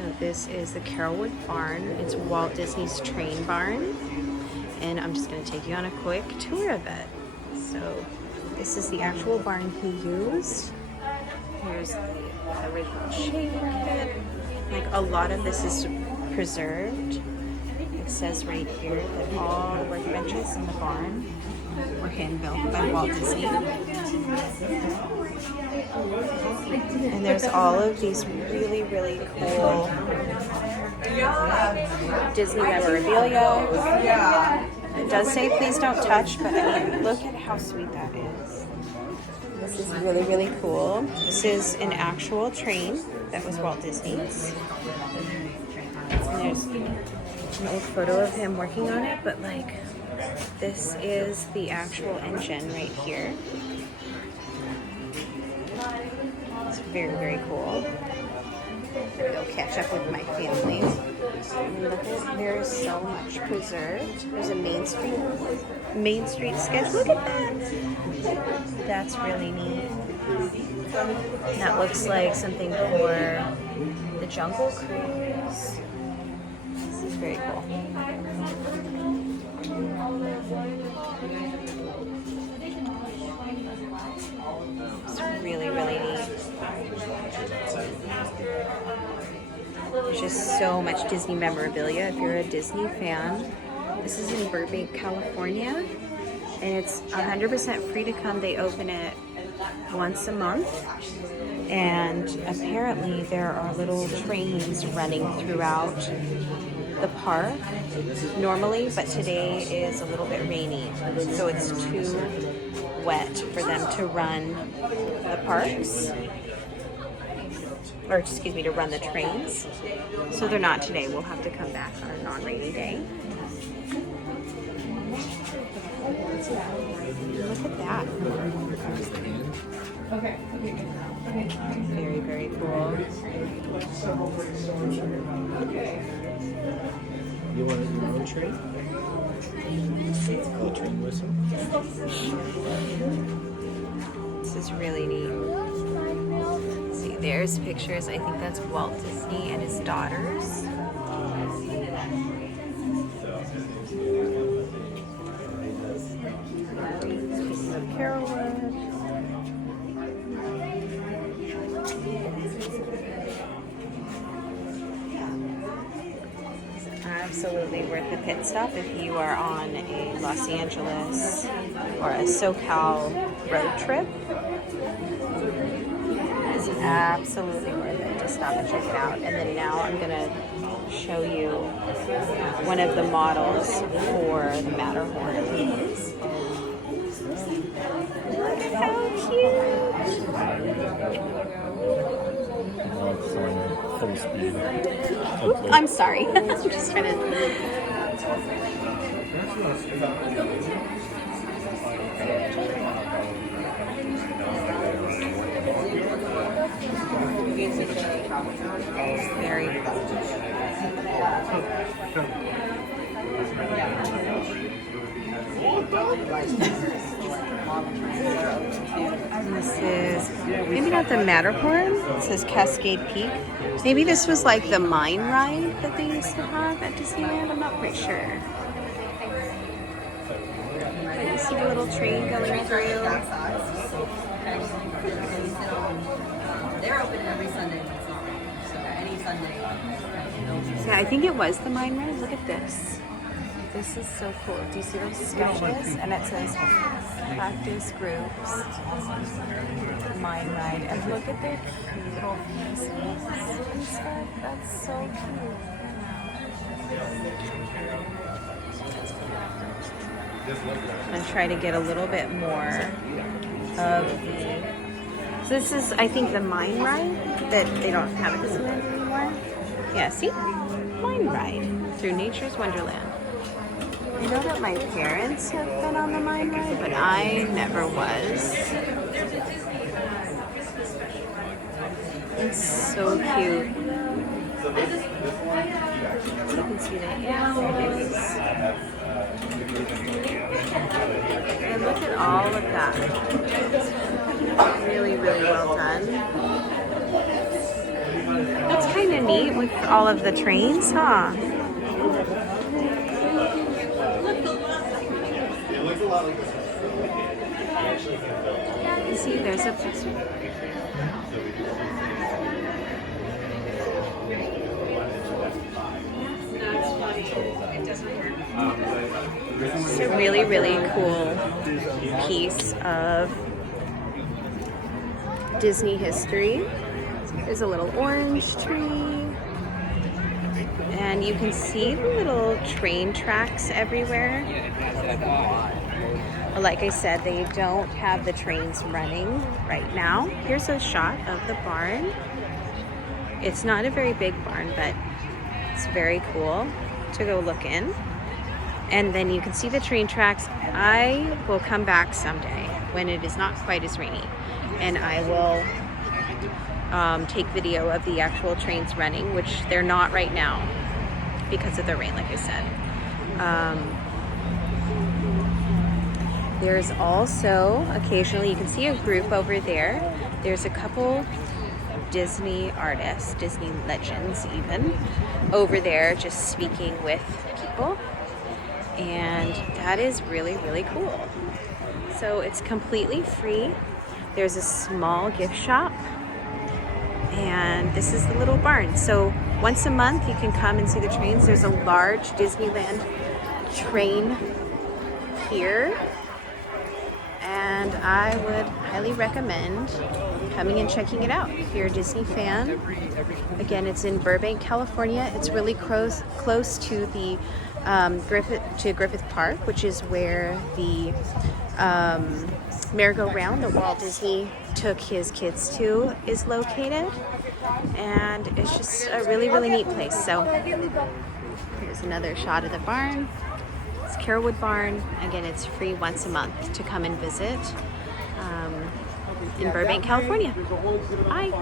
So this is the Carolwood barn. It's Walt Disney's train barn. And I'm just gonna take you on a quick tour of it. So this is the actual barn he used. Here's the original shape of it. Like a lot of this is preserved. It says right here that all the workbenches in the barn were hand-built by Walt Disney. And there's all of these really, really cool Disney memorabilia. It does say please don't touch, but I mean, look at how sweet that is. This is really, really cool. This is an actual train that was Walt Disney's. And there's an old photo of him working on it, but like, this is the actual engine right here. It's very, very cool. I'm gonna go catch up with my family. And look at, there is so much preserved. There's a Main Street sketch. Look at that. That's really neat. That looks like something for the Jungle Cruise. This is very cool. It's really, really neat. There's just so much Disney memorabilia. If you're a Disney fan, this is in Burbank, California, and it's 100% free to come. They open it once a month, and apparently there are little trains running throughout the park normally, but today is a little bit rainy, so it's too wet for them to run the parks, or excuse me, to run the trains. So they're not today. We'll have to come back on a non-rainy day. Look at that. Okay. Very, very cool. You want your own train? Oh, train whistle. This is really neat. See, there's pictures. I think that's Walt Disney and his daughters. Pieces of Carolwood. Absolutely worth a pit stop if you are on a Los Angeles or a SoCal road trip. It's absolutely worth it to stop and check it out. And then now I'm going to show you one of the models for the Matterhorn. Look at how cute! Full speed. Oops, I'm sorry. I'm just trying to. Very This is maybe not the Matterhorn. It says Cascade Peak. Maybe this was like the mine ride that they used to have at Disneyland. I'm not quite sure. But you see the little train going through. They're open every Sunday, but it's not raining. So any Sunday. So I think it was the mine ride. Look at this. This is so cool. Do you see those sketches? And it says practice groups, mine ride. And look at their cute little faces and stuff. That's so cute. I'm going to try to get a little bit more of the... So this is, I think, the mine ride that they don't have at Disneyland anymore. Yeah, see? Mine ride through Nature's Wonderland. I know that my parents have been on the mine ride, but I never was. It's so cute. You can see the animals. And look at all of that. Really, really well done. That's kind of neat with all of the trains, huh? You see, there's a It's a really, really cool piece of Disney history. There's a little orange tree, and you can see the little train tracks everywhere. Like I said, they don't have the trains running right now. Here's a shot of the barn. It's not a very big barn, but it's very cool to go look in. And then you can see the train tracks. I will come back someday when it is not quite as rainy, and I will take video of the actual trains running, which they're not right now because of the rain, like I said. There's also, occasionally, you can see a group over there. There's a couple Disney artists, Disney legends even, over there just speaking with people. And that is really, really cool. So it's completely free. There's a small gift shop. And this is the little barn. So once a month you can come and see the trains. There's a large Disneyland train here. And I would highly recommend coming and checking it out if you're a Disney fan. Again, it's in Burbank, California. It's really close to the Griffith Park, which is where the merry-go-round that Walt Disney took his kids to is located. And it's just a really, really neat place. So here's another shot of the barn. It's Carolwood Barn. Again, it's free once a month to come and visit in Burbank, California. Bye.